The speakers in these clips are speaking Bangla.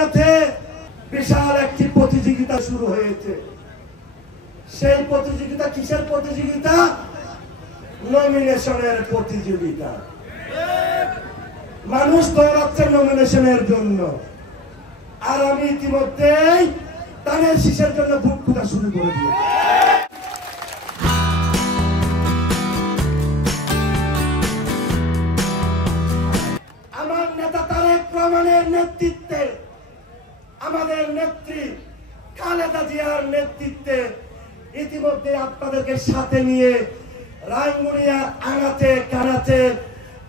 রাঙ্গুনিয়াতে বিশাল একটি প্রতিযোগিতা শুরু হয়েছে। সেই প্রতিযোগিতা কিসের প্রতিযোগিতা? নমিনেশনের প্রতিযোগিতা। মানুষ দৌড়াচ্ছে নমিনেশনের জন্য, আর আমি ইতিমধ্যেই তাদের শীষের জন্য ভোট খোঁজা শুরু করে দিয়েছি। আমার নেতা তারেক রহমানের নেতৃত্বে, আমাদের নেত্রী খালেদা জিয়ার নেতৃত্বে ইতিমধ্যে আপনাদেরকে সাথে নিয়ে রাঙ্গুনিয়ার আনাচে কানাচে,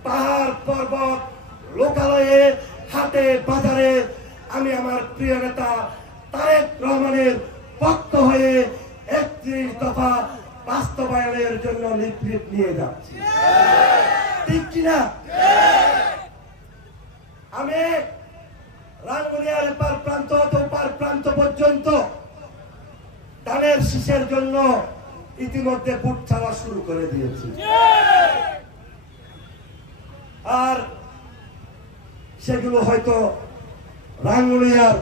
পাহাড় পর্বত, লোকালয়ে, হাটে বাজারে আমি আমার প্রিয় নেতা তারেক রহমানের পক্ষ হয়ে 31 দফা বাস্তবায়নের জন্য লিফলেট নিয়ে যাচ্ছি। ঠিক কিনা? আমি রাঙ্গুনিয়ার এপার প্রান্ত হতে ওপার প্রান্ত পর্যন্ত ধানের শীষের জন্য ইতিমধ্যে ভোট চাওয়া শুরু করে দিয়েছি। আর সেগুলো হয়তো রাঙ্গুনিয়ার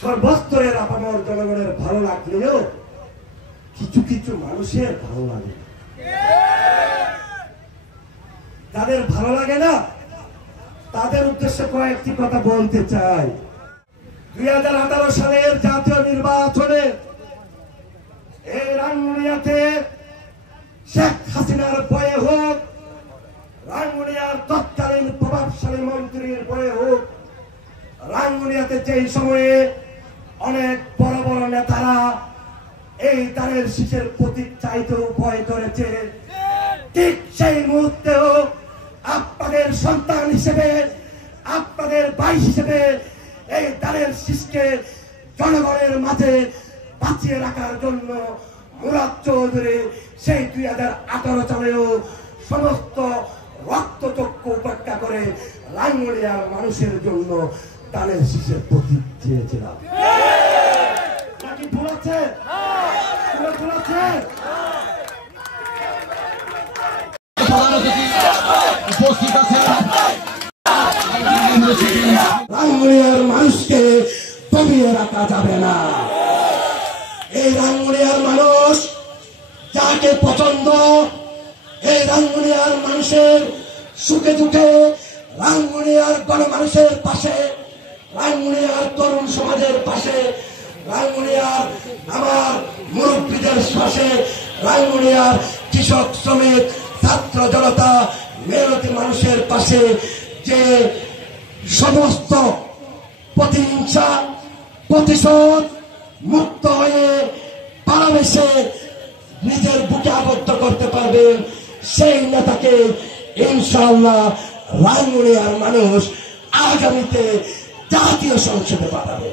সর্বস্তরের আপামর জনগণের ভালো লাগলেও কিছু কিছু মানুষের ভালো লাগে। যাদের ভালো লাগে না তাদের উদ্দেশ্যে কয়েকটি কথা বলতে চাই। 2018 সালের জাতীয় নির্বাচনে এই রাঙ্গুনিয়াতে শেখ হাসিনার ভয়ে হোক, রাঙ্গুনিয়ার তৎকালীন প্রভাবশালী মন্ত্রীর ভয়ে হোক, রাঙ্গুনিয়াতে যেই সময়ে অনেক বড় বড় নেতারা এই তারের শীষের প্রতীক চাইতেও ভয় করেছে, ঠিক সেই মুহূর্তেও আপনাদের সন্তান হিসেবে, আপনাদের ভাই হিসেবে এই তারের শীষকে জনগণের মাঝে বাঁচিয়ে রাখার জন্য মুরাদ চৌধুরী সেই 2018 সালেও সমস্ত রক্তচক্ষু উপেক্ষা করে রাঙ্গুনিয়ার মানুষের জন্য তারের শীষের প্রতীক চেয়েছিলাম। নাকি ভুল আছে? ভুল আছে? রাঙ্গুনিয়ার মানুষকে দমিয়ে রাখা যাবে না। এই রাঙ্গুনিয়ার মানুষ যাকে পছন্দ, এই রাঙ্গুনিয়ার মানুষের সুখে দুঃখে, রাঙ্গুনিয়ার গণমানুষের পাশে, রাঙ্গুনিয়ার তরুণ সমাজের পাশে, রাঙ্গুনিয়ার আমার মুরব্বীদের পাশে, রাঙ্গুনিয়ার কৃষক, শ্রমিক, ছাত্র জনতা, মেহনতি মানুষের পাশে যে সমস্ত প্রতিহিংসা, প্রতিশোধ মুক্ত হয়ে ভালোবেসে নিজের বুকে আবদ্ধ করতে পারবেন, সেই নেতাকে ইনশাআল্লাহ রাঙ্গুনিয়ার মানুষ আগামীতে জাতীয় সংসদে পাঠাবে।